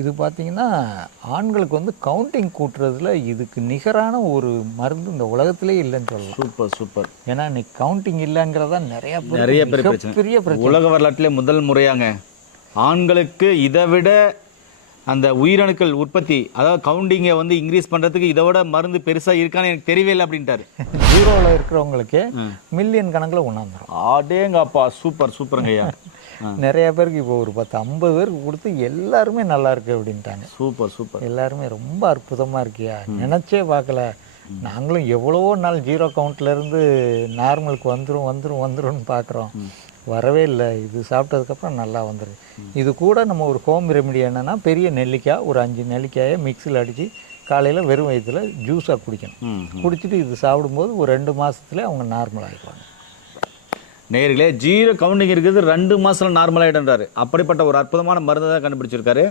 இது பார்த்தீங்கன்னா ஆண்களுக்கு வந்து கவுண்டிங் கூட்டுறதுல இதுக்கு நிகரான ஒரு மருந்து இந்த உலகத்திலே இல்லைன்னு சொல்லலாம். Super super. ஏன்னா இன்னைக்கு கவுண்டிங் இல்லைங்கிறதா நிறைய பேர் பெரிய பிரச்சனை. உலக வரலாற்றிலே முதல் முறையாங்க ஆண்களுக்கு இதை விட அந்த உயிரணுக்கள் உற்பத்தி, அதாவது கவுண்டிங்கை வந்து இன்க்ரீஸ் பண்ணுறதுக்கு இதை விட மருந்து பெருசாக இருக்கான்னு எனக்கு தெரியவே இல்லை அப்படின்ட்டாரு. ஜீரோவில் இருக்கிறவங்களுக்கு மில்லியன் கணக்கில் கொண்டாந்துடும். அடேங்கப்பா, சூப்பர் சூப்பருங்க ஐயா. நிறைய பேருக்கு இப்போ ஒரு 10-50 பேருக்கு கொடுத்து எல்லாருமே நல்லா இருக்கு அப்படின்ட்டாங்க. Super super. எல்லாருமே ரொம்ப அற்புதமாக இருக்கியா, நினச்சே பார்க்கல. நாங்களும் எவ்வளவோ நாள் ஜீரோ கவுண்ட்லேருந்து நார்மலுக்கு வந்துரும்னு பார்க்குறோம், வரவே இல்லை. இது சாப்பிட்டதுக்கப்புறம் நல்லா வந்துடும். இது கூட நம்ம ஒரு ஹோம் ரெமெடி என்னென்னா, பெரிய நெல்லிக்காய் ஒரு 5 நெல்லிக்காயை மிக்சியில் அடித்து காலையில் வெறும் வயிற்றுல ஜூஸாக குடிக்கணும். குடிச்சிட்டு இது சாப்பிடும்போது ஒரு 2 மாதத்துல அவங்க நார்மல் ஆகிடுவாங்க. நேயர்களே, ஜீரோ கவுண்டிங் இருக்கிறது 2 மாதத்தில் நார்மல் ஆகிடுன்றாரு. அப்படிப்பட்ட ஒரு அற்புதமான மருந்து தான் கண்டுபிடிச்சிருக்காரு.